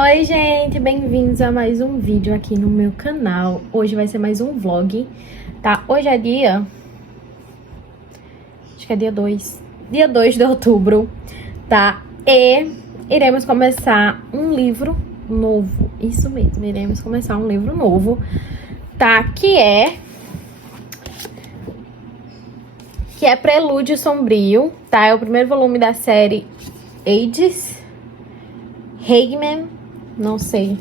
Oi, gente, bem-vindos a mais um vídeo aqui no meu canal. Hoje vai ser mais um vlog, tá? Hoje é dia... acho que é dia 2. Dia 2 de outubro, tá? E iremos começar um livro novo. Isso mesmo, iremos começar um livro novo, tá? Que é Prelúdio Sombrio, tá? É o primeiro volume da série Hagman, não sei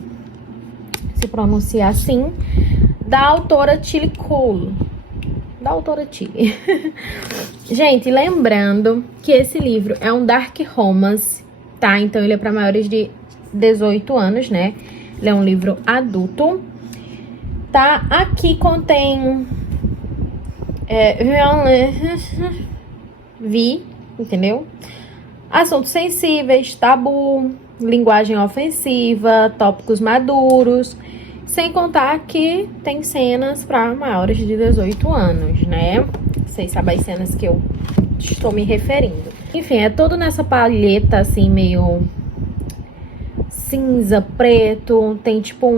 se pronuncia assim, da autora Tilly Cole. Da autora Tilly. Gente, lembrando que esse livro é um dark romance, tá? Então ele é para maiores de 18 anos, né? Ele é um livro adulto, tá? Aqui contém entendeu? Assuntos sensíveis, tabu, linguagem ofensiva, tópicos maduros, sem contar que tem cenas para maiores de 18 anos, né? Vocês sabem as cenas que eu estou me referindo. Enfim, é todo nessa palheta assim, meio cinza, preto, tem tipo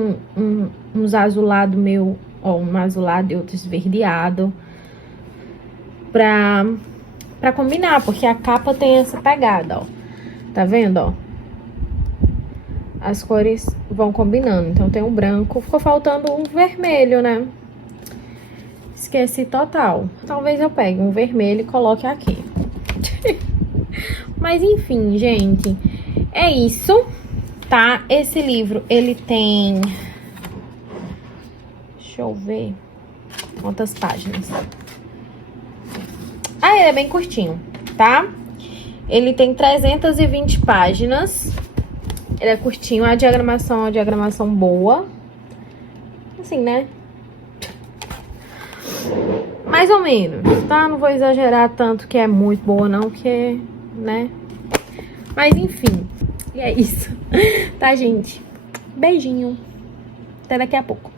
uns azulado meio, ó, um azulado e outro esverdeado, pra combinar, porque a capa tem essa pegada, ó. Tá vendo, ó? As cores vão combinando. Então tem um branco. Ficou faltando um vermelho, né? Esqueci total. Talvez eu pegue um vermelho e coloque aqui. Mas enfim, gente. É isso, tá? Esse livro, ele tem... deixa eu ver quantas páginas. Ah, ele é bem curtinho, tá? Ele tem 320 páginas. Ele é curtinho, a diagramação é uma diagramação boa. Assim, né? Mais ou menos, tá? Não vou exagerar tanto que é muito boa, não, porque, né? Mas, enfim, e é isso. Tá, gente? Beijinho. Até daqui a pouco.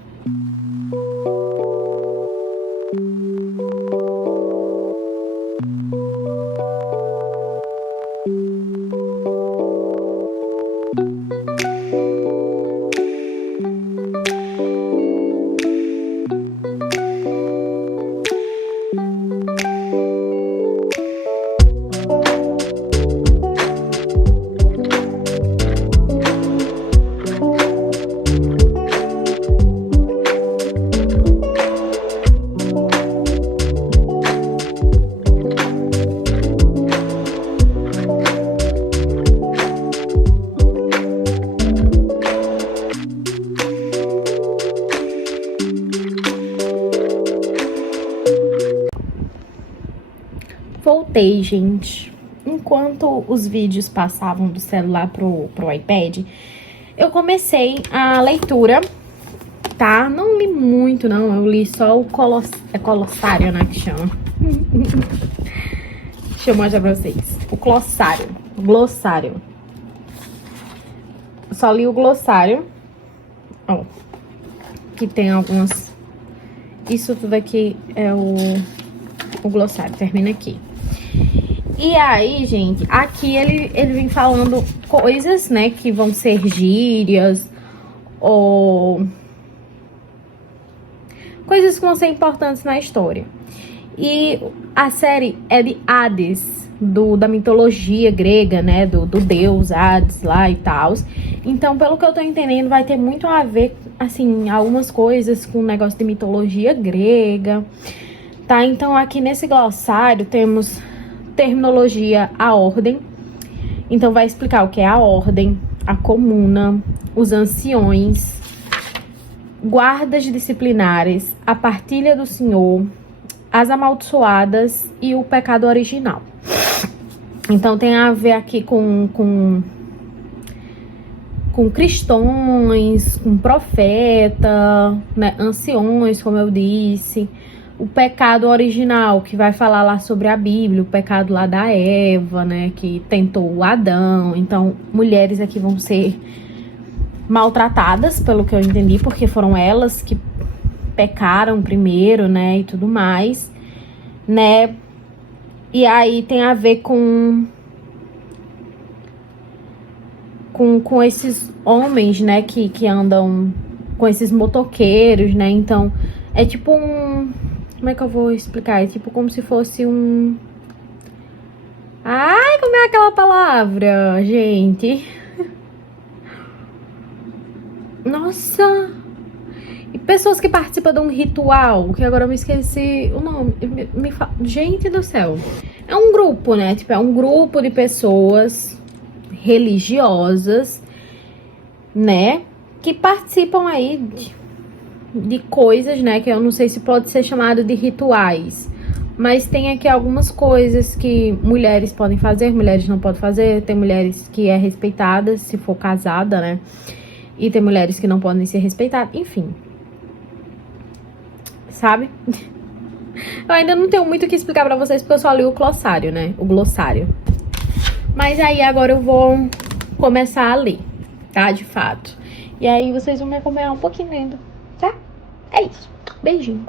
Voltei, gente. Enquanto os vídeos passavam do celular pro iPad, eu comecei a leitura, tá? Não li muito, não. Eu li só o glossário, né, que chama. Deixa eu mostrar pra vocês. O glossário. Só li o glossário. Ó. Que tem algumas... isso tudo aqui é o glossário. Termina aqui. E aí, gente, aqui ele vem falando coisas, né, que vão ser gírias ou coisas que vão ser importantes na história. E a série é de Hades, da mitologia grega, né, do deus Hades lá e tal. Então, pelo que eu tô entendendo, vai ter muito a ver, assim, algumas coisas com o negócio de mitologia grega, tá? Então, aqui nesse glossário temos... terminologia, a ordem. Então vai explicar o que é a ordem, a comuna, os anciões, guardas disciplinares, a partilha do Senhor, as amaldiçoadas e o pecado original. Então tem a ver aqui com cristãos, com profeta, né, anciões, como eu disse. O pecado original, que vai falar lá sobre a Bíblia, o pecado lá da Eva, né, que tentou o Adão. Então, mulheres aqui vão ser maltratadas, pelo que eu entendi, porque foram elas que pecaram primeiro, né, e tudo mais, né. E aí tem a ver com com esses homens, né, que andam com esses motoqueiros, né? Então, é tipo um... Como é que eu vou explicar? É tipo como se fosse um... Ai, como é aquela palavra, gente? Nossa! E pessoas que participam de um ritual, que agora eu me esqueci o nome. Gente do céu. É um grupo, né? Tipo, é um grupo de pessoas religiosas, né? Que participam aí de coisas, né? Que eu não sei se pode ser chamado de rituais. Mas tem aqui algumas coisas que mulheres podem fazer, mulheres não podem fazer. Tem mulheres que é respeitada se for casada, né? E tem mulheres que não podem ser respeitadas. Enfim. Sabe? Eu ainda não tenho muito o que explicar pra vocês, porque eu só li o glossário, né? O glossário. Mas aí agora eu vou começar a ler, tá? De fato. E aí vocês vão me acompanhar um pouquinho lendo, tá? É isso. Beijinho.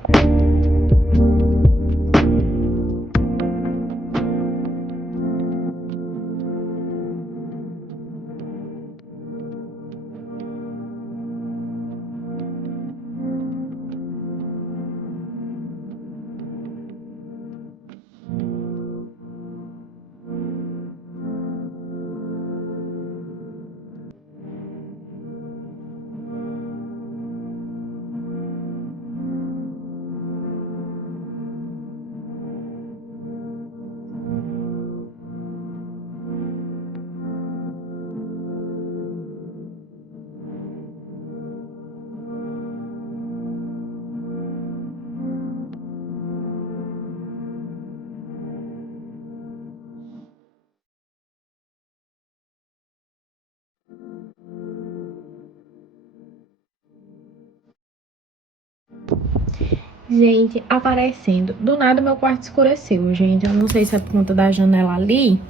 Gente, aparecendo. Do nada meu quarto escureceu, gente. Eu não sei se é por conta da janela ali,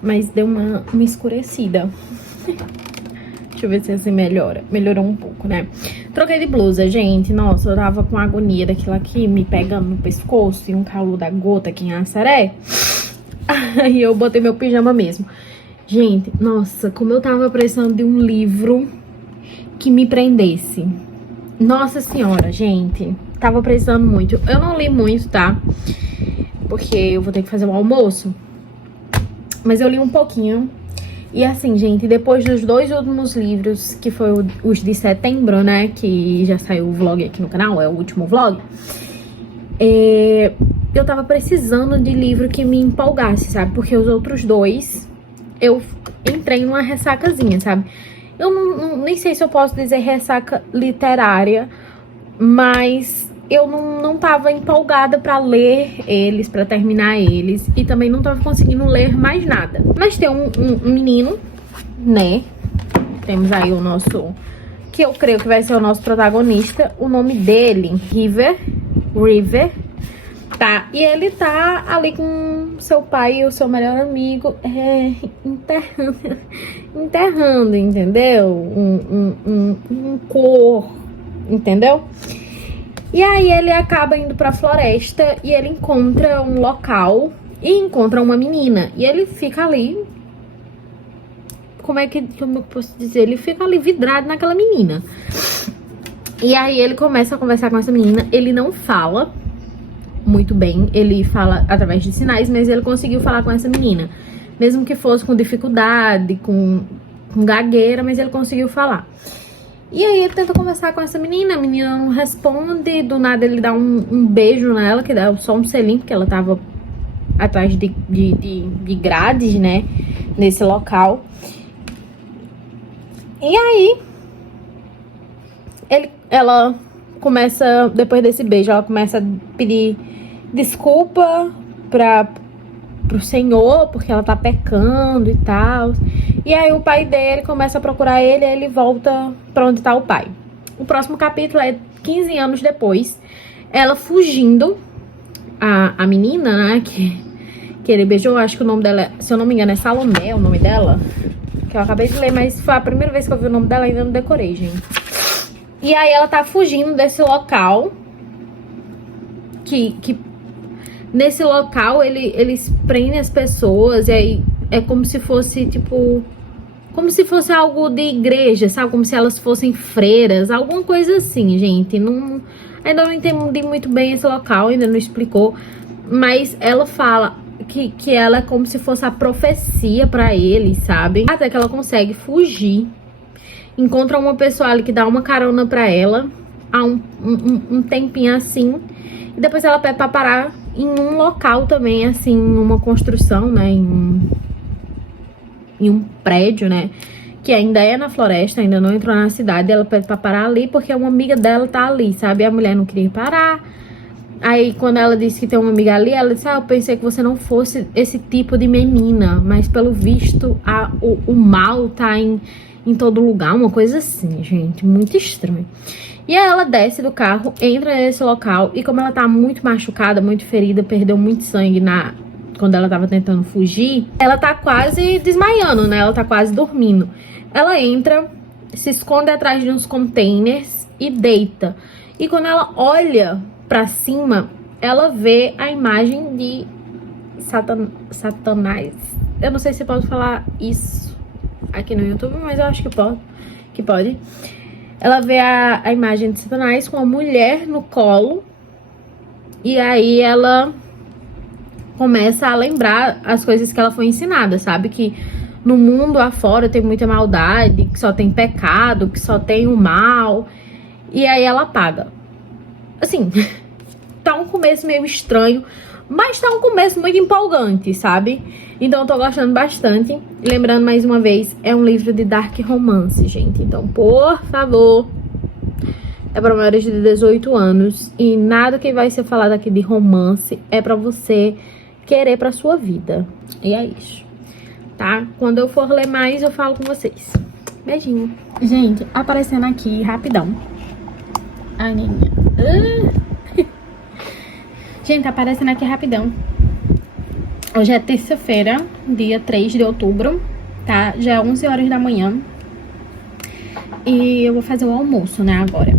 mas deu uma escurecida. Deixa eu ver se assim melhora. Melhorou um pouco, né? Troquei de blusa, gente. Nossa, eu tava com agonia daquilo aqui me pegando no pescoço e um calor da gota aqui em Assaré. Aí eu botei meu pijama mesmo. Gente, nossa, como eu tava precisando de um livro que me prendesse. Nossa senhora, gente. Tava precisando muito. Eu não li muito, tá? Porque eu vou ter que fazer o almoço. Mas eu li um pouquinho. E assim, gente, depois dos 2 últimos livros, que foi os de setembro, né? Que já saiu o vlog aqui no canal, é o último vlog. Eu tava precisando de livro que me empolgasse, sabe? Porque os outros 2, eu entrei numa ressacazinha, sabe? Eu nem sei se eu posso dizer ressaca literária, mas eu não tava empolgada pra ler eles, pra terminar eles. E também não tava conseguindo ler mais nada. Mas tem um menino, né? Temos aí o nosso... que eu creio que vai ser o nosso protagonista. O nome dele, River. Tá, e ele tá ali com seu pai e o seu melhor amigo enterrando, entendeu? Um cor, entendeu? E aí ele acaba indo pra floresta e ele encontra um local e encontra uma menina. E ele fica ali, como eu posso dizer? Ele fica ali vidrado naquela menina. E aí ele começa a conversar com essa menina, ele não fala muito bem, ele fala através de sinais, mas ele conseguiu falar com essa menina. Mesmo que fosse com dificuldade, com gagueira, mas ele conseguiu falar. E aí ele tenta conversar com essa menina, a menina não responde, do nada ele dá um beijo nela, que dá só um selinho, porque ela tava atrás de grades, né, nesse local. E aí, ela começa, depois desse beijo, ela começa a pedir desculpa pro senhor, porque ela tá pecando e tal. E aí o pai dele começa a procurar ele e ele volta pra onde tá o pai. O próximo capítulo é 15 anos depois, ela fugindo, a menina, né, que ele beijou. Acho que o nome dela, se eu não me engano, é Salomé, o nome dela, que eu acabei de ler, mas foi a primeira vez que eu vi o nome dela, ainda não decorei, gente. E aí ela tá fugindo desse local, que nesse local eles prendem as pessoas, e aí é como se fosse, tipo, como se fosse algo de igreja, sabe? Como se elas fossem freiras, alguma coisa assim, gente. Não, ainda não entendi muito bem esse local, ainda não explicou. Mas ela fala que ela é como se fosse a profecia pra ele, sabe? Até que ela consegue fugir. Encontra uma pessoa ali que dá uma carona pra ela há um tempinho assim. E depois ela pede pra parar em um local também, assim, uma construção, né? Em um prédio, né? Que ainda é na floresta, ainda não entrou na cidade. Ela pede pra parar ali porque uma amiga dela tá ali, sabe? A mulher não queria parar. Aí quando ela disse que tem uma amiga ali, ela disse, eu pensei que você não fosse esse tipo de menina. Mas pelo visto, o mal tá em todo lugar, uma coisa assim, gente. Muito estranho. E aí ela desce do carro, entra nesse local. E como ela tá muito machucada, muito ferida, perdeu muito sangue quando ela tava tentando fugir, ela tá quase desmaiando, né? Ela tá quase dormindo. Ela entra, se esconde atrás de uns containers e deita. E quando ela olha pra cima, ela vê a imagem de Satanás. Eu não sei se pode falar isso aqui no YouTube, mas eu acho que pode. Ela vê a imagem de Satanás com a mulher no colo. E aí ela começa a lembrar as coisas que ela foi ensinada, sabe? Que no mundo afora tem muita maldade, que só tem pecado, que só tem o mal. E aí ela apaga. Assim, tá um começo meio estranho, mas tá um começo muito empolgante, sabe? Então eu tô gostando bastante. E lembrando mais uma vez, é um livro de dark romance, gente. Então, por favor, é para maiores de 18 anos. E nada que vai ser falado aqui de romance é pra você querer pra sua vida. E é isso, tá? Quando eu for ler mais, eu falo com vocês. Beijinho. Gente, aparecendo aqui, rapidão. A Aninha. Gente, tá aparecendo aqui rapidão. Hoje é terça-feira, dia 3 de outubro, tá? Já é 11 horas da manhã. E eu vou fazer o almoço, né, agora.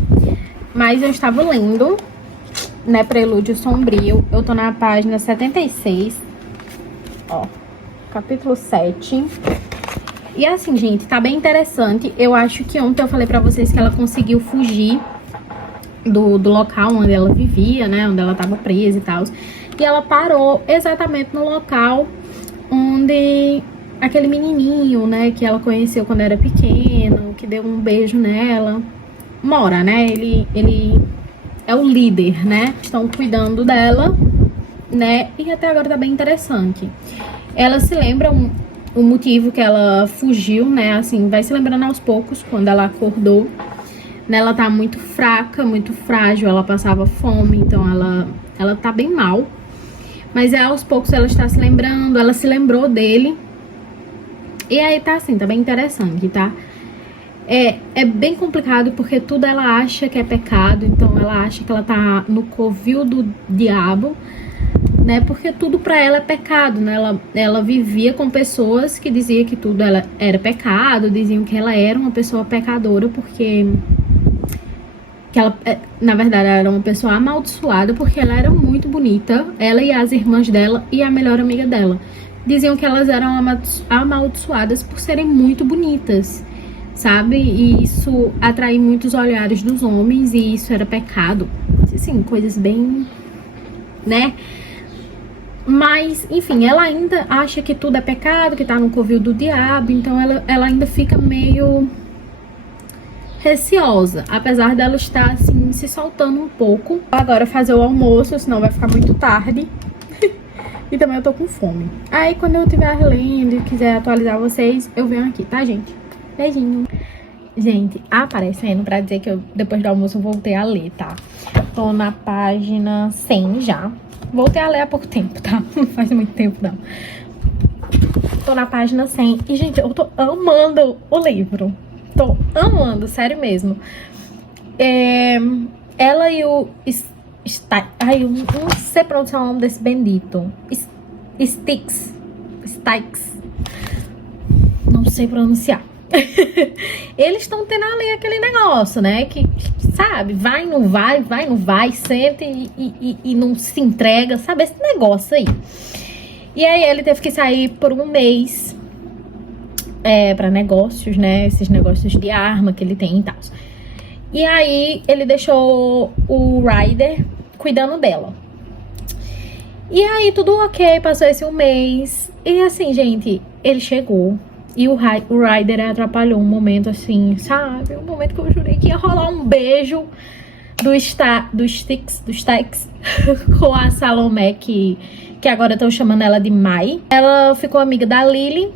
Mas eu estava lendo, né, Prelúdio Sombrio. Eu tô na página 76. Ó, capítulo 7. E assim, gente, tá bem interessante. Eu acho que ontem eu falei pra vocês que ela conseguiu fugir do local onde ela vivia, né, onde ela tava presa e tal. E ela parou exatamente no local onde aquele menininho, né, que ela conheceu quando era pequeno, que deu um beijo nela, mora, né? Ele é o líder, né? Estão cuidando dela, né? E até agora tá bem interessante. Ela se lembra o motivo que ela fugiu, né? Assim, vai se lembrando aos poucos quando ela acordou. Né? Ela tá muito fraca, muito frágil, ela passava fome, então ela tá bem mal. Mas aos poucos ela está se lembrando, ela se lembrou dele. E aí tá assim, tá bem interessante, tá? É bem complicado porque tudo ela acha que é pecado, então ela acha que ela tá no covil do diabo, né? Porque tudo pra ela é pecado, né? Ela vivia com pessoas que diziam que tudo ela era pecado, diziam que ela era uma pessoa pecadora porque que ela, na verdade, ela era uma pessoa amaldiçoada porque ela era muito bonita, ela e as irmãs dela e a melhor amiga dela. Diziam que elas eram amaldiçoadas por serem muito bonitas, sabe? E isso atraía muitos olhares dos homens e isso era pecado. Assim, coisas bem, né? Mas, enfim, ela ainda acha que tudo é pecado, que tá no covil do diabo, então ela ainda fica meio receosa, apesar dela estar, assim, se soltando um pouco. Agora fazer o almoço, senão vai ficar muito tarde. E também eu tô com fome. Aí, quando eu estiver lendo e quiser atualizar vocês, eu venho aqui, tá, gente? Beijinho. Gente, aparecendo pra dizer que eu, depois do almoço, eu voltei a ler, tá? Tô na página 100 já. Voltei a ler há pouco tempo, tá? Não faz muito tempo, não. Tô na página 100. E, gente, eu tô amando o livro. Tô amando, sério mesmo. Ela e o... Ai, eu não sei pronunciar o nome desse bendito. Styx. Não sei pronunciar. Eles estão tendo ali aquele negócio, né? Que, sabe, vai, não vai, senta e não se entrega, sabe? Esse negócio aí. E aí ele teve que sair por um mês pra negócios, né? Esses negócios de arma que ele tem e tal. E aí ele deixou o Ryder cuidando dela. E aí tudo ok, passou esse um mês. E assim, gente, ele chegou. E o Ryder atrapalhou um momento assim, sabe? Um momento que eu jurei que ia rolar um beijo dos Sticks com a Salomé, que agora estão chamando ela de Mai. Ela ficou amiga da Lily,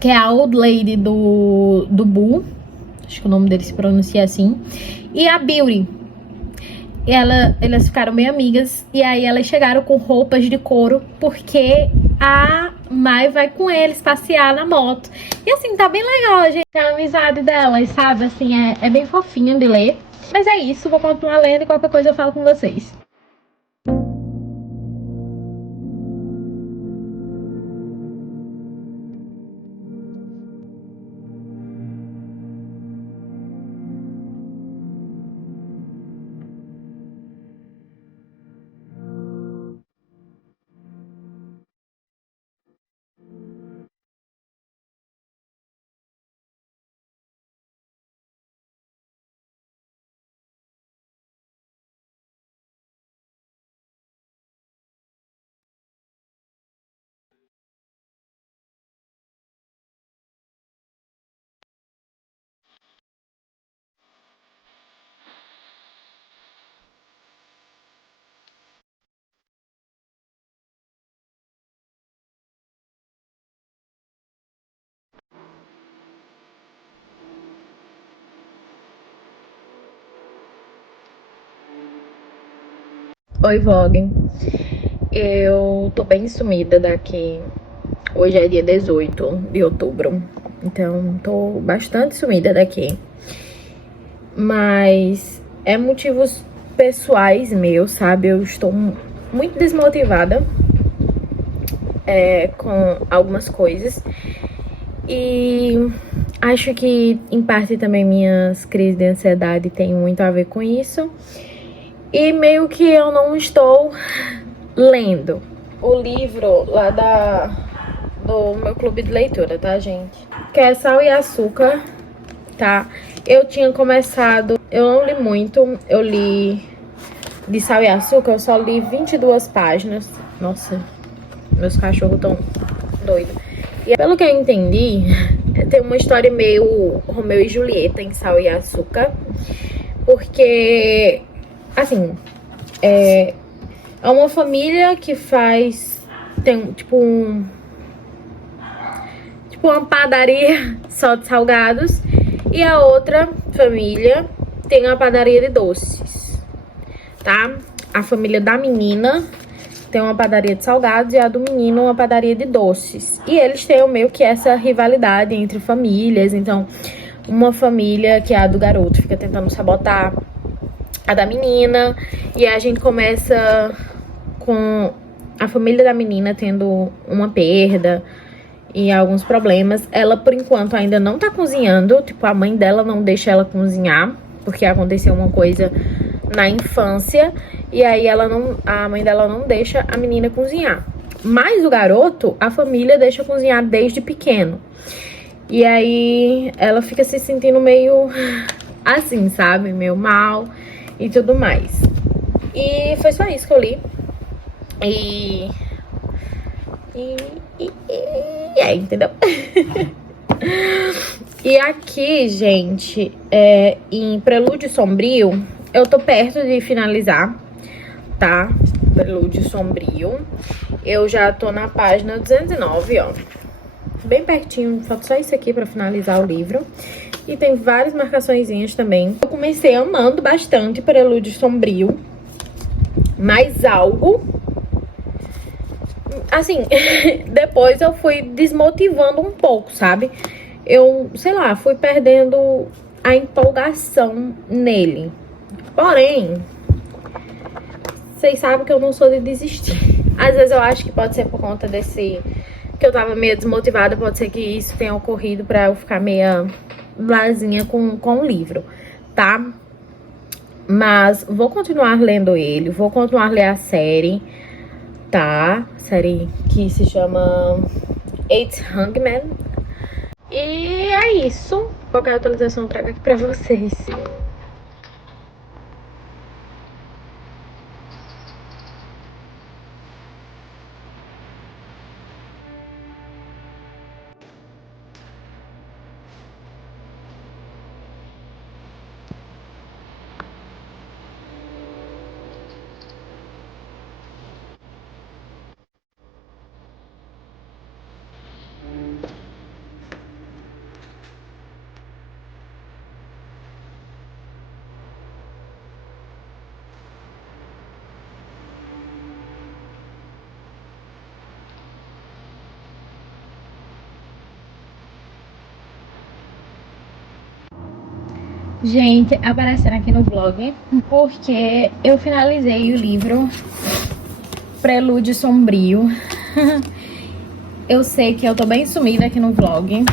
que é a old lady do Boo. Acho que o nome dele se pronuncia assim. E a Beauty. Elas ficaram bem amigas. E aí elas chegaram com roupas de couro, porque a Mai vai com eles passear na moto. E assim, tá bem legal, gente. A amizade delas, sabe? Assim, é bem fofinho de ler. Mas é isso, vou continuar lendo e qualquer coisa eu falo com vocês. Oi, Vogue. Eu tô bem sumida daqui. Hoje é dia 18 de outubro. Então, tô bastante sumida daqui. Mas é motivos pessoais meus, sabe? Eu estou muito desmotivada com algumas coisas. E acho que, em parte, também minhas crises de ansiedade têm muito a ver com isso. E meio que eu não estou lendo o livro lá do meu clube de leitura, tá, gente? Que é Sal e Açúcar, tá? Eu tinha começado, eu não li muito, eu li de Sal e Açúcar, eu só li 22 páginas. Nossa, meus cachorros tão doidos. E pelo que eu entendi, tem uma história meio Romeu e Julieta em Sal e Açúcar, porque, assim, é uma família que tem tipo uma padaria só de salgados, e a outra família tem uma padaria de doces, tá? A família da menina tem uma padaria de salgados e a do menino uma padaria de doces. E eles têm meio que essa rivalidade entre famílias. Então, uma família, que é a do garoto, fica tentando sabotar a da menina. E a gente começa com a família da menina tendo uma perda e alguns problemas. Ela, por enquanto, ainda não tá cozinhando. Tipo, a mãe dela não deixa ela cozinhar, porque aconteceu uma coisa na infância. E aí a mãe dela não deixa a menina cozinhar. Mas o garoto, a família deixa cozinhar desde pequeno. E aí ela fica se sentindo meio assim, sabe? Meio mal e tudo mais. E foi só isso que eu li. Entendeu? E aqui, gente, em Prelúdio Sombrio, eu tô perto de finalizar, tá? Prelúdio Sombrio. Eu já tô na página 209, ó. Bem pertinho, falta só isso aqui pra finalizar o livro. E tem várias marcaçõezinhas também. Eu comecei amando bastante Prelúdio Sombrio. Mas algo, assim, depois eu fui desmotivando um pouco, sabe? Eu, sei lá, fui perdendo a empolgação nele. Porém, vocês sabem que eu não sou de desistir. Às vezes eu acho que pode ser por conta desse... que eu tava meio desmotivada, pode ser que isso tenha ocorrido pra eu ficar meio blazinha com o livro, tá? Mas vou continuar lendo ele, vou continuar a ler a série, tá? Série que se chama Eight Hangmen. E é isso. Qualquer atualização eu trago aqui pra vocês. Gente, aparecendo aqui no vlog, porque eu finalizei o livro Prelúdio Sombrio. Eu sei que eu tô bem sumida aqui no vlog,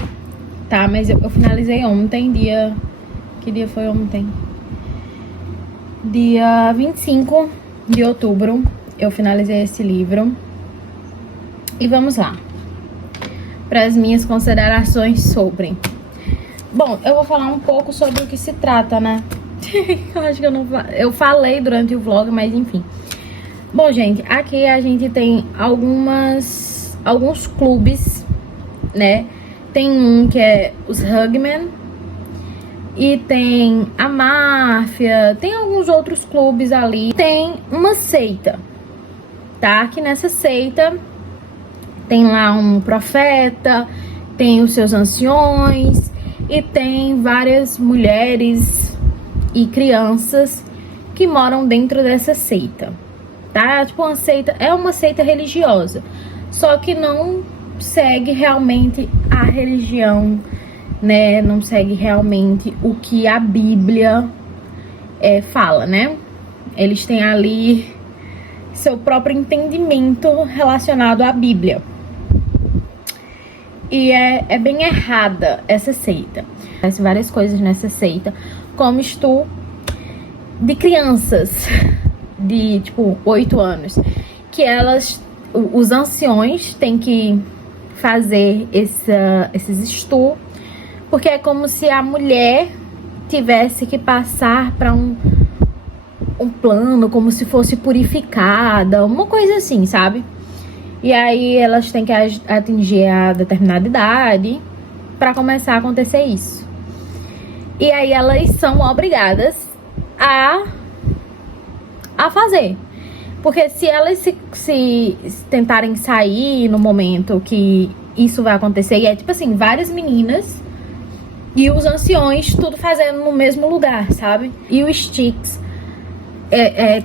tá? Mas eu finalizei ontem, dia... Que dia foi ontem? Dia 25 de outubro, eu finalizei esse livro. E vamos lá, para as minhas considerações sobre... Bom, eu vou falar um pouco sobre o que se trata, né? Eu acho que eu falei durante o vlog, mas enfim. Bom, gente, aqui a gente tem alguns clubes, né? Tem um que é os Hugmen, e tem a máfia, tem alguns outros clubes ali. Tem uma seita, tá? Que nessa seita tem lá um profeta, tem os seus anciões... E tem várias mulheres e crianças que moram dentro dessa seita, tá? Tipo, é uma seita religiosa, só que não segue realmente a religião, né? Não segue realmente o que a Bíblia fala, né? Eles têm ali seu próprio entendimento relacionado à Bíblia. E é bem errada essa seita. Acontece várias coisas nessa seita, como estudo de crianças de, tipo, 8 anos. Que os anciões têm que fazer esses estudos, porque é como se a mulher tivesse que passar para um plano, como se fosse purificada, uma coisa assim, sabe? E aí elas têm que atingir a determinada idade para começar a acontecer isso. E aí elas são obrigadas a fazer. Porque se elas se tentarem sair no momento que isso vai acontecer, e é tipo assim, várias meninas e os anciões tudo fazendo no mesmo lugar, sabe? E o Styx...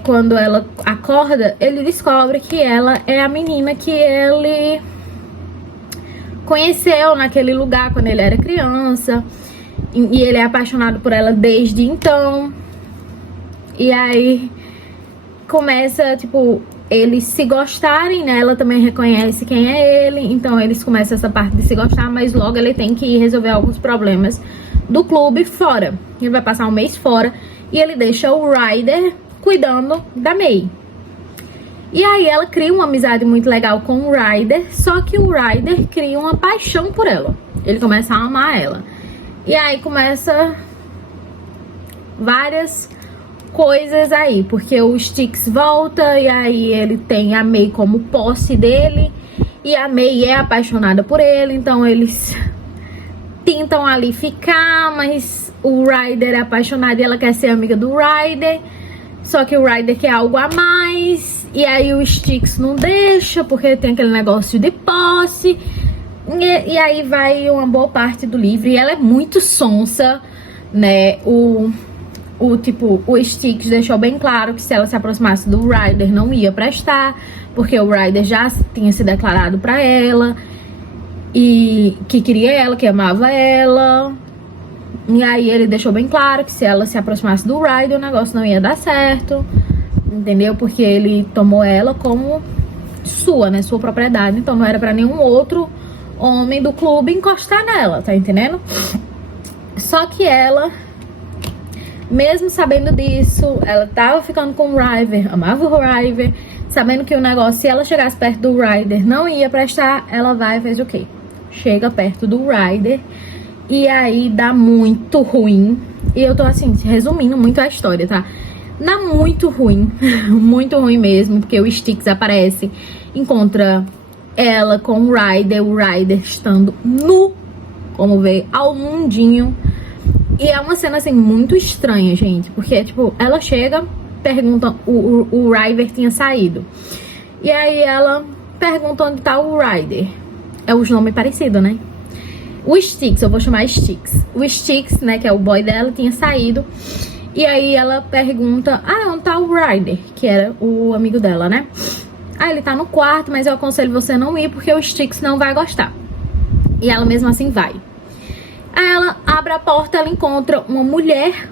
quando ela acorda, ele descobre que ela é a menina que ele conheceu naquele lugar quando ele era criança. E ele é apaixonado por ela desde então. E aí começa, tipo, eles se gostarem, né? Ela também reconhece quem é ele. Então eles começam essa parte de se gostar, mas logo ele tem que ir resolver alguns problemas do clube fora. Ele vai passar um mês fora e ele deixa o Ryder cuidando da May. E aí ela cria uma amizade muito legal com o Ryder, só que o Ryder cria uma paixão por ela. Ele começa a amar ela. E aí começa várias coisas aí, porque o Styx volta e aí ele tem a May como posse dele, e a May é apaixonada por ele, então eles tentam ali ficar, mas o Ryder é apaixonado e ela quer ser amiga do Ryder. Só que o Ryder quer algo a mais. E aí o Styx não deixa, porque tem aquele negócio de posse. E aí vai uma boa parte do livro. E ela é muito sonsa, né? O Styx deixou bem claro que se ela se aproximasse do Ryder não ia prestar, porque o Ryder já tinha se declarado pra ela. E que queria ela, que amava ela. E aí ele deixou bem claro que se ela se aproximasse do Ryder, o negócio não ia dar certo, entendeu? Porque ele tomou ela como sua, né? Sua propriedade. Então não era pra nenhum outro homem do clube encostar nela, tá entendendo? Só que ela, mesmo sabendo disso, ela tava ficando com o Ryder, amava o Ryder, sabendo que o negócio, se ela chegasse perto do Ryder, não ia prestar, ela vai e fez o quê? chega perto do Ryder e aí dá muito ruim. E eu tô assim, resumindo muito a história, tá? Dá muito ruim, muito ruim mesmo, porque o Styx aparece, encontra ela com o Ryder estando nu, como vê, ao mundinho. E é uma cena assim muito estranha, gente, porque tipo, ela chega, pergunta, o Ryder tinha saído. E aí ela pergunta onde tá o Ryder. É os nomes parecidos, né? O Styx, eu vou chamar Styx. O Styx, né, que é o boy dela, tinha saído. E aí ela pergunta, onde tá o Ryder? Que era o amigo dela, né? Ele tá no quarto, mas eu aconselho você não ir porque o Styx não vai gostar. E ela mesmo assim vai. Aí ela abre a porta, ela encontra uma mulher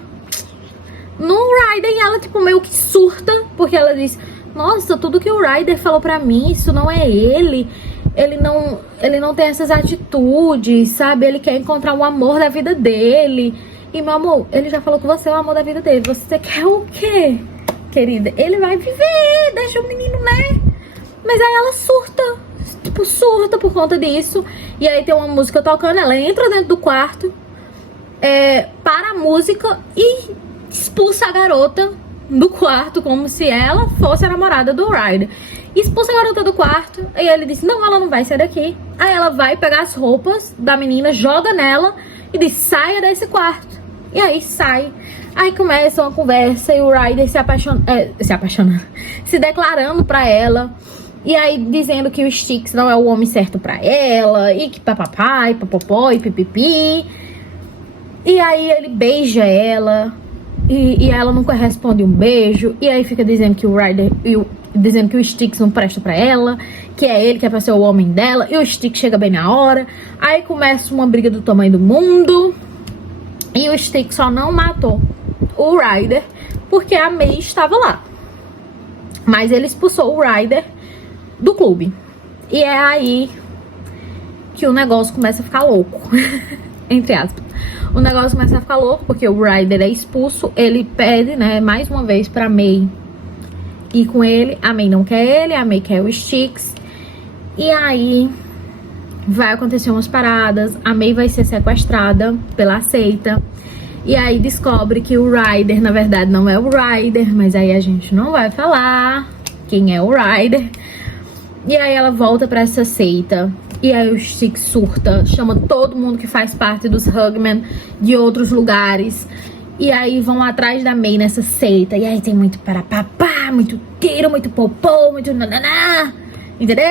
no Ryder e ela tipo meio que surta, porque ela diz, nossa, tudo que o Ryder falou pra mim, isso não é ele. Ele não tem essas atitudes, sabe? Ele quer encontrar o amor da vida dele. E, meu amor, ele já falou que você é o amor da vida dele. Você quer o quê, querida? Ele vai viver, deixa o menino, né? Mas aí ela surta, tipo, surta por conta disso. E aí tem uma música tocando, ela entra dentro do quarto, para a música e expulsa a garota do quarto, como se ela fosse a namorada do Ryder. Expulsa a garota do quarto, e ele disse, não, ela não vai sair daqui. Aí ela vai pegar as roupas da menina, joga nela e diz, saia desse quarto. E aí sai. Aí começa uma conversa e o Ryder se declarando pra ela. E aí dizendo que o Styx não é o homem certo pra ela, e que papapá, e papopó, e pipipi. E aí ele beija ela, e ela nunca responde um beijo. E aí fica dizendo que o Ryder, dizendo que o Styx não presta pra ela, que é ele que é pra ser o homem dela, e o Styx chega bem na hora. Aí começa uma briga do tamanho do mundo, e o Styx só não matou o Ryder porque a May estava lá. Mas ele expulsou o Ryder do clube. E é aí que o negócio começa a ficar louco. Entre aspas. O negócio começa a ficar louco porque o Ryder é expulso. Ele pede, né, mais uma vez pra May ir com ele. A May não quer ele, a May quer o Styx. E aí vai acontecer umas paradas. A May vai ser sequestrada pela seita. E aí descobre que o Ryder, na verdade, não é o Ryder. Mas aí a gente não vai falar quem é o Ryder. E aí ela volta pra essa seita. E aí o Styx surta, chama todo mundo que faz parte dos Hugmen de outros lugares. E aí vão atrás da May nessa seita. E aí tem muito parapapá, muito tiro, muito popô, muito nananá. Entendeu?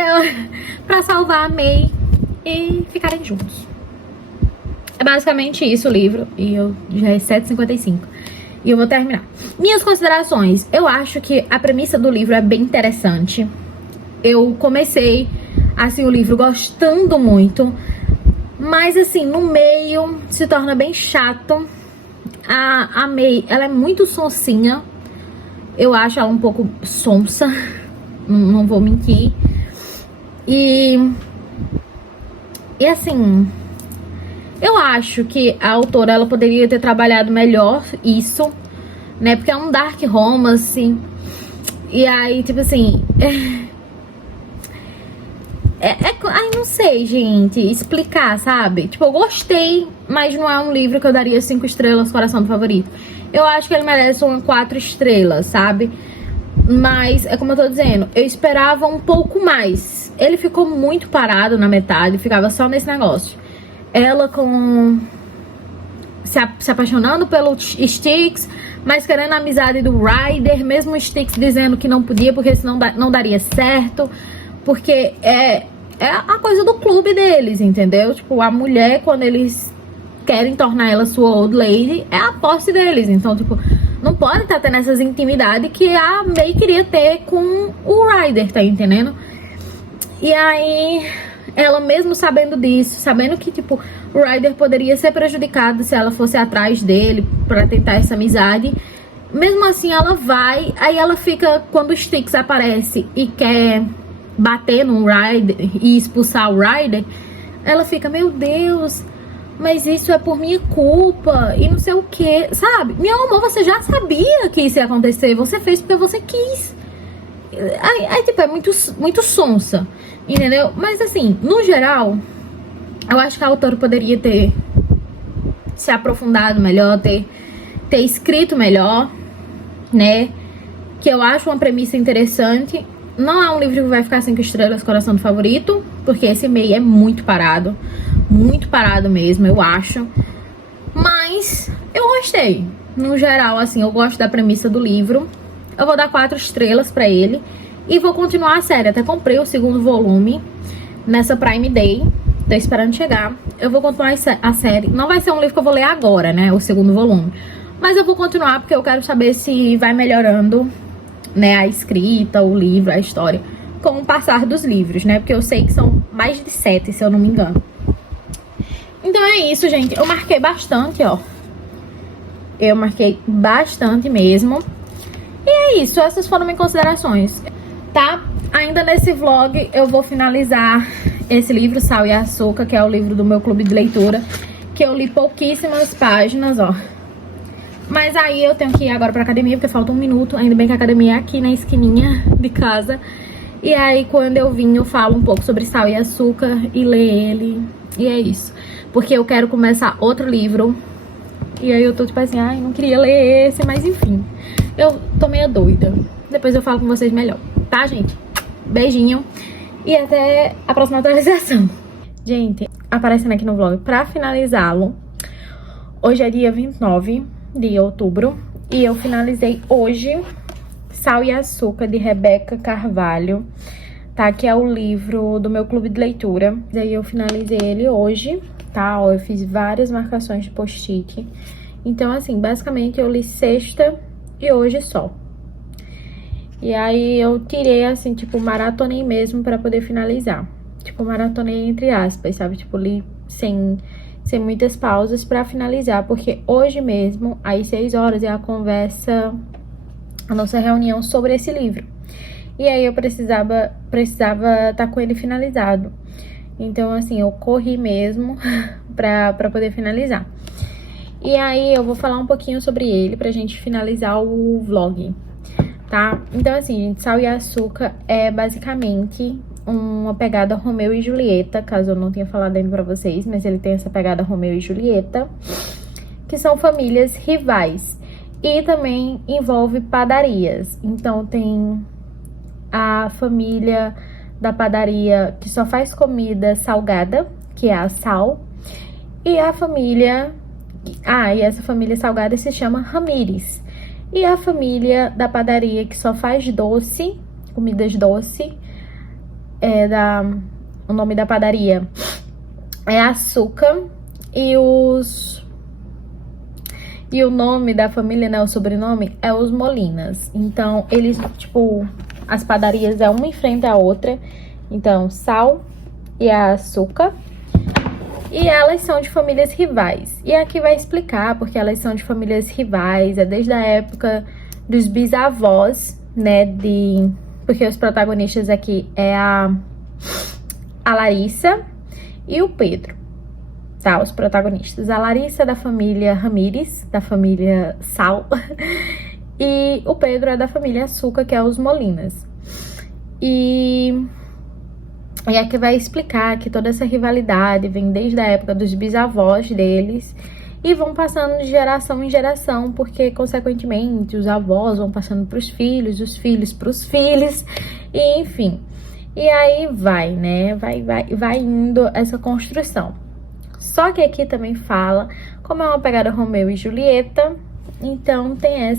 Pra salvar a May e ficarem juntos. É basicamente isso o livro. E já é 7h55. E eu vou terminar. Minhas considerações. Eu acho que a premissa do livro é bem interessante. Eu comecei, assim, o livro gostando muito. Mas, assim, no meio se torna bem chato. A May, ela é muito sonsinha. Eu acho ela um pouco sonsa. Não vou mentir. E assim, eu acho que a autora, ela poderia ter trabalhado melhor isso, né? Porque é um dark romance. E aí, tipo assim... Ai, não sei, gente, explicar, sabe? Tipo, eu gostei, mas não é um livro que eu daria 5 estrelas, coração do favorito. Eu acho que ele merece uma 4 estrelas, sabe? Mas, é como eu tô dizendo, eu esperava um pouco mais. Ele ficou muito parado na metade, ficava só nesse negócio. Ela se apaixonando pelo Styx, mas querendo a amizade do Ryder, mesmo o Styx dizendo que não podia, porque senão não daria certo. Porque é a coisa do clube deles, entendeu? Tipo, a mulher, quando eles querem tornar ela sua old lady, é a posse deles. Então, tipo, não pode estar tendo essas intimidades que a May queria ter com o Ryder, tá entendendo? E aí, ela mesmo sabendo disso, sabendo que, tipo, o Ryder poderia ser prejudicado se ela fosse atrás dele pra tentar essa amizade, mesmo assim ela vai, aí ela fica, quando o Styx aparece e quer bater no Ryder e expulsar o Ryder, ela fica, meu Deus, mas isso é por minha culpa e não sei o que, sabe? Meu amor, você já sabia que isso ia acontecer, você fez porque você quis. Aí tipo, é muito sonsa, entendeu? Mas assim, no geral, Eu acho que a autora poderia ter se aprofundado melhor, ter escrito melhor, né? Que eu acho uma premissa interessante. Não é um livro que vai ficar 5 estrelas, coração do favorito, porque esse meio é muito parado mesmo, eu acho. Mas eu gostei. No geral, assim, eu gosto da premissa do livro. Eu vou dar 4 estrelas pra ele e vou continuar a série. Até comprei o segundo volume nessa Prime Day. Tô esperando chegar. Eu vou continuar a série. Não vai ser um livro que eu vou ler agora, né? O segundo volume. Mas eu vou continuar porque eu quero saber se vai melhorando, né, a escrita, o livro, a história, com o passar dos livros, né? Porque eu sei que são mais de 7, se eu não me engano. Então é isso, gente. Eu marquei bastante, ó. Eu marquei bastante mesmo. E é isso, essas foram minhas considerações, tá? Ainda nesse vlog eu vou finalizar esse livro, Sal e Açúcar, que é o livro do meu clube de leitura, que eu li pouquíssimas páginas, ó. Mas aí eu tenho que ir agora pra academia, porque falta 1 minuto. Ainda bem que a academia é aqui na esquininha de casa. E aí quando eu vim eu falo um pouco sobre Sal e Açúcar e ler ele. E é isso. Porque eu quero começar outro livro. E aí eu tô tipo assim, ai, não queria ler esse, mas enfim. Eu tô meio doida. Depois eu falo com vocês melhor, tá, gente? Beijinho. E até a próxima atualização. Gente, aparecendo aqui no vlog pra finalizá-lo. Hoje é dia 29 de outubro. E eu finalizei hoje Sal e Açúcar, de Rebeca Carvalho. Tá? Que é o livro do meu clube de leitura. Daí eu finalizei ele hoje, tá? Ó, eu fiz várias marcações de post-it. Então, assim, basicamente eu li sexta e hoje só. E aí eu tirei, assim, tipo, maratonei mesmo pra poder finalizar. Tipo, maratonei entre aspas, sabe? Tipo, li sem muitas pausas pra finalizar. Porque hoje mesmo, às 6 horas, é a conversa, a nossa reunião sobre esse livro. E aí eu precisava tá com ele finalizado. Então, assim, eu corri mesmo pra poder finalizar. E aí eu vou falar um pouquinho sobre ele pra gente finalizar o vlog, tá? Então, assim, gente, Sal e Açúcar é basicamente uma pegada Romeu e Julieta, caso eu não tenha falado ainda pra vocês, mas ele tem essa pegada Romeu e Julieta, que são famílias rivais. E também envolve padarias. Então, tem a família da padaria que só faz comida salgada, que é a Sal, e a família... e essa família salgada se chama Ramírez. E a família da padaria que só faz doce, comidas doce, o nome da padaria é Açúcar. E o nome da família, né, o sobrenome, é os Molinas. Então, eles, tipo, as padarias é uma em frente à outra. Então, Sal e a Açúcar. E elas são de famílias rivais. E aqui vai explicar porque elas são de famílias rivais. É desde a época dos bisavós, né? Porque os protagonistas aqui é a Larissa e o Pedro. Tá? Os protagonistas. A Larissa é da família Ramírez, da família Sal. E o Pedro é da família Açúcar, que é os Molinas. E aqui vai explicar que toda essa rivalidade vem desde a época dos bisavós deles e vão passando de geração em geração, porque, consequentemente, os avós vão passando para os filhos, os filhos para os filhos, e enfim. E aí vai, né? Vai indo essa construção. Só que aqui também fala, como é uma pegada Romeu e Julieta, então tem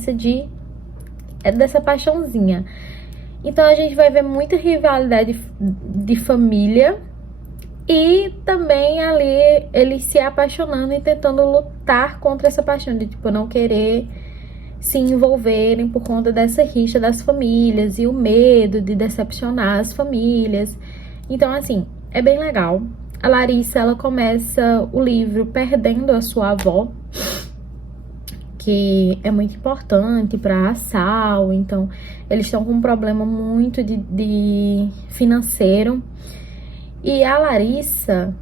dessa paixãozinha. Então, a gente vai ver muita rivalidade de família e também ali eles se apaixonando e tentando lutar contra essa paixão de, tipo, não querer se envolverem por conta dessa rixa das famílias e o medo de decepcionar as famílias. Então, assim, é bem legal. A Larissa, ela começa o livro perdendo a sua avó, que é muito importante para a Sal. Então, eles estão com um problema muito de financeiro. E a Larissa,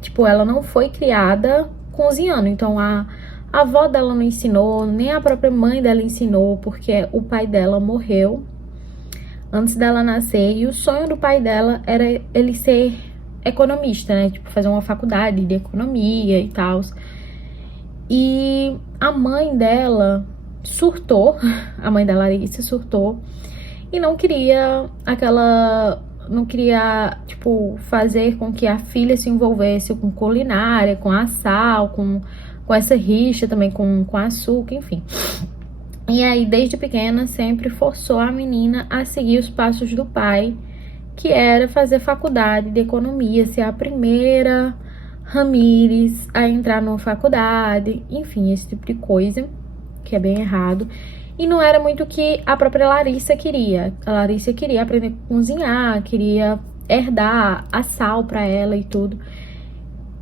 tipo, ela não foi criada cozinhando. Então, a avó dela não ensinou, nem a própria mãe dela ensinou, porque o pai dela morreu antes dela nascer, e o sonho do pai dela era ele ser economista, né? Tipo, fazer uma faculdade de economia e tal. E a mãe dela surtou, a mãe da Larissa surtou, e não queria tipo, fazer com que a filha se envolvesse com culinária, com a Sal, com essa rixa também com açúcar, enfim. E aí, desde pequena, sempre forçou a menina a seguir os passos do pai, que era fazer faculdade de economia, ser a primeira Ramírez a entrar numa faculdade, enfim, esse tipo de coisa, que é bem errado. E não era muito o que a própria Larissa queria. A Larissa queria aprender a cozinhar, queria herdar a Sal pra ela e tudo.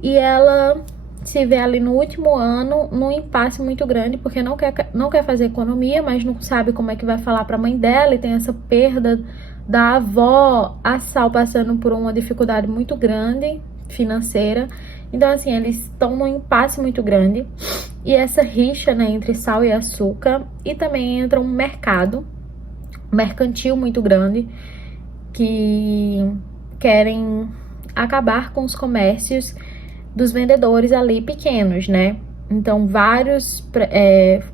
E ela se vê ali no último ano num impasse muito grande, porque não quer fazer economia, mas não sabe como é que vai falar pra mãe dela, e tem essa perda da avó, a Sal passando por uma dificuldade muito grande financeira. Então, assim, eles estão num impasse muito grande. E essa rixa, né, entre sal e açúcar. E também entra um mercado mercantil muito grande, que querem acabar com os comércios dos vendedores ali pequenos, né? Então, vários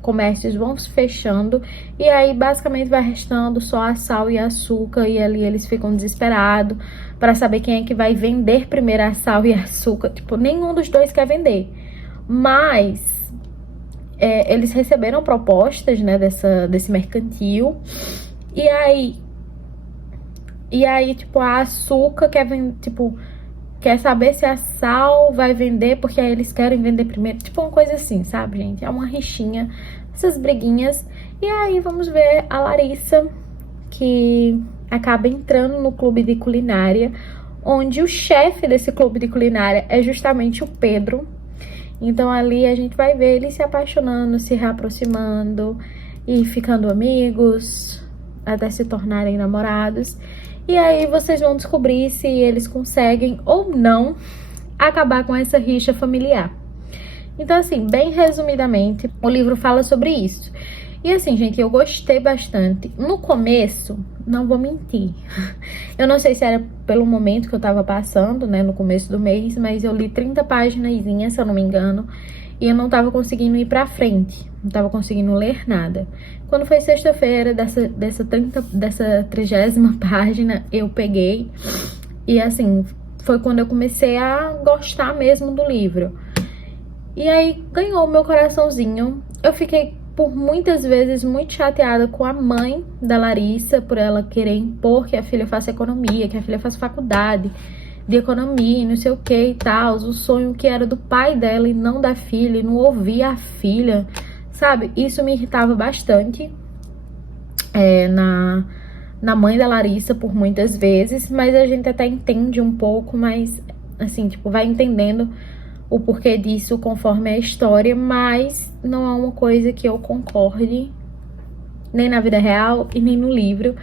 comércios vão se fechando, e aí basicamente vai restando só a Sal e açúcar, e ali eles ficam desesperados para saber quem é que vai vender primeiro a Sal e açúcar. Tipo, nenhum dos dois quer vender, mas eles receberam propostas, né, desse mercantil, e aí, tipo, a açúcar quer saber se a Sal vai vender, porque aí eles querem vender primeiro. Tipo, uma coisa assim, sabe, gente? É uma rixinha, essas briguinhas. E aí vamos ver a Larissa, que acaba entrando no clube de culinária, onde o chefe desse clube de culinária é justamente o Pedro. Então ali a gente vai ver eles se apaixonando, se reaproximando e ficando amigos, até se tornarem namorados. E aí vocês vão descobrir se eles conseguem ou não acabar com essa rixa familiar. Então, assim, bem resumidamente, o livro fala sobre isso. E assim, gente, eu gostei bastante. No começo, não vou mentir, eu não sei se era pelo momento que eu tava passando, né, no começo do mês, mas eu li 30 páginas, se eu não me engano, e eu não tava conseguindo ir pra frente, não tava conseguindo ler nada. Quando foi sexta-feira, dessa 30ª página, eu peguei, e assim, foi quando eu comecei a gostar mesmo do livro. E aí, ganhou o meu coraçãozinho. Eu fiquei, por muitas vezes, muito chateada com a mãe da Larissa, por ela querer impor que a filha faça economia, que a filha faça faculdade de economia e não sei o que e tal. O sonho que era do pai dela e não da filha, e não ouvir a filha, sabe? Isso me irritava bastante na mãe da Larissa por muitas vezes, mas a gente até entende um pouco, mas assim, tipo, vai entendendo o porquê disso conforme a história, mas não é uma coisa que eu concorde, nem na vida real e nem no livro.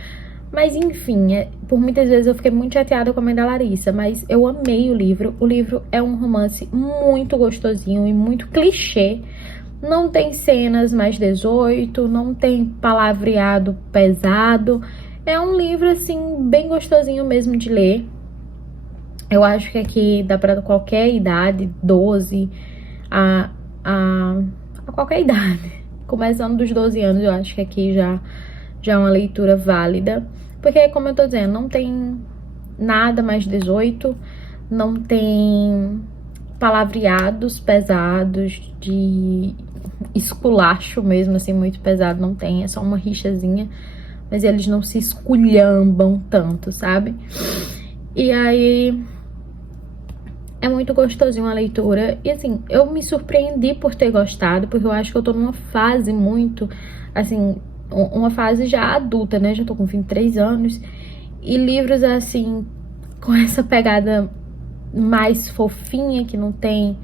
Mas enfim, por muitas vezes eu fiquei muito chateada com a mãe da Larissa, mas eu amei o livro. O livro é um romance muito gostosinho e muito clichê. Não tem cenas mais 18, não tem palavreado pesado. É um livro, assim, bem gostosinho mesmo de ler. Eu acho que aqui dá pra qualquer idade, 12 a qualquer idade. Começando dos 12 anos, eu acho que aqui já é uma leitura válida. Porque, como eu tô dizendo, não tem nada mais 18, não tem palavreados pesados, de esculacho mesmo, assim, muito pesado, não tem. É só uma rixazinha, mas eles não se esculhambam tanto, sabe? E aí é muito gostosinho a leitura. E assim, eu me surpreendi por ter gostado, porque eu acho que eu tô numa fase muito, assim, uma fase já adulta, né? Já tô com 23 anos. E livros, assim, com essa pegada mais fofinha, que não tem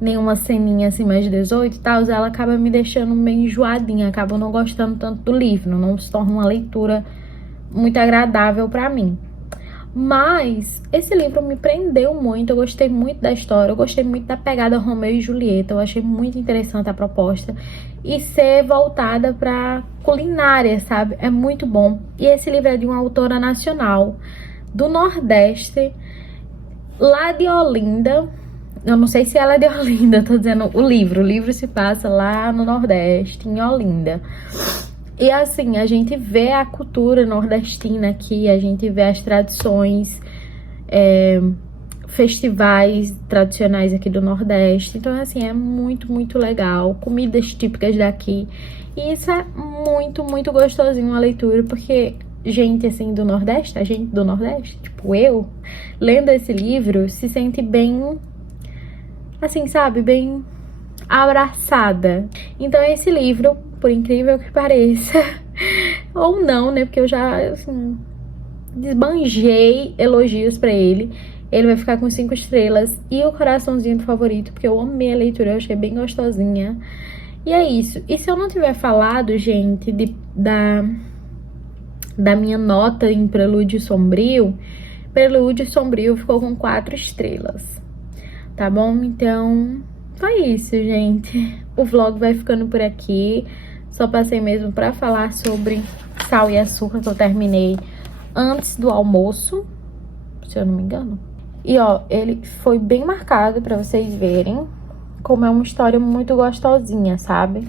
nenhuma ceninha assim mais 18 e tal, ela acaba me deixando meio enjoadinha, acaba não gostando tanto do livro, não se torna uma leitura muito agradável pra mim. Mas esse livro me prendeu muito, eu gostei muito da história, eu gostei muito da pegada Romeu e Julieta, eu achei muito interessante a proposta e ser voltada para culinária, sabe? É muito bom. E esse livro é de uma autora nacional do Nordeste, lá de Olinda. Eu não sei se ela é de Olinda, tô dizendo o livro se passa lá no Nordeste, em Olinda. E assim, a gente vê a cultura nordestina aqui, a gente vê as tradições, festivais tradicionais aqui do Nordeste. Então, assim, é muito, muito legal. Comidas típicas daqui. E isso é muito, muito gostosinho a leitura, porque gente, assim, do Nordeste, a gente do Nordeste, tipo eu, lendo esse livro, se sente bem, assim, sabe, bem abraçada. Então esse livro, por incrível que pareça, ou não, né, porque eu já, assim, desbanjei elogios pra ele. Ele vai ficar com 5 estrelas e o coraçãozinho do favorito, porque eu amei a leitura, eu achei bem gostosinha. E é isso. E se eu não tiver falado, gente, da minha nota em Prelúdio Sombrio, Prelúdio Sombrio ficou com 4 estrelas, tá bom? Então, foi isso, gente. O vlog vai ficando por aqui. Só passei mesmo pra falar sobre Sal e Açúcar, que eu terminei antes do almoço, se eu não me engano. E, ó, ele foi bem marcado pra vocês verem como é uma história muito gostosinha, sabe?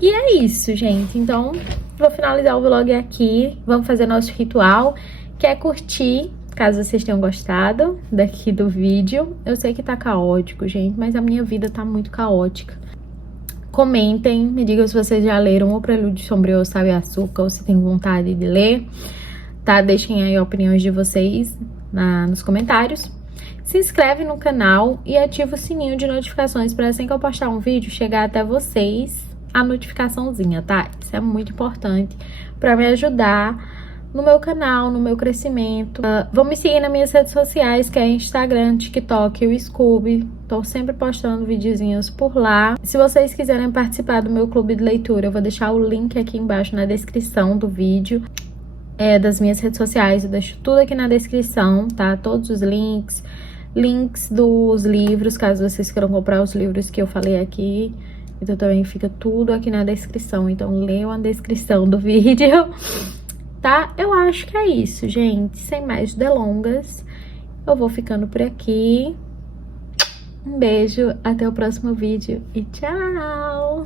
E é isso, gente. Então, vou finalizar o vlog aqui. Vamos fazer nosso ritual, que é curtir, caso vocês tenham gostado daqui do vídeo. Eu sei que tá caótico, gente, mas a minha vida tá muito caótica. Comentem, me digam se vocês já leram O Prelúdio Sombrio ou Sal e Açúcar, ou se tem vontade de ler, tá? Deixem aí opiniões de vocês nos comentários. Se inscreve no canal e ativa o sininho de notificações para assim que eu postar um vídeo, chegar até vocês a notificaçãozinha, tá? Isso é muito importante para me ajudar no meu canal, no meu crescimento. Vão me seguir nas minhas redes sociais, que é Instagram, TikTok e o Scooby. Tô sempre postando videozinhos por lá. Se vocês quiserem participar do meu clube de leitura, eu vou deixar o link aqui embaixo na descrição do vídeo. Das minhas redes sociais, eu deixo tudo aqui na descrição, tá? Todos os links dos livros, caso vocês queiram comprar os livros que eu falei aqui. Então também fica tudo aqui na descrição, então leiam a descrição do vídeo, tá? Eu acho que é isso, gente. Sem mais delongas, eu vou ficando por aqui. Um beijo, até o próximo vídeo e tchau!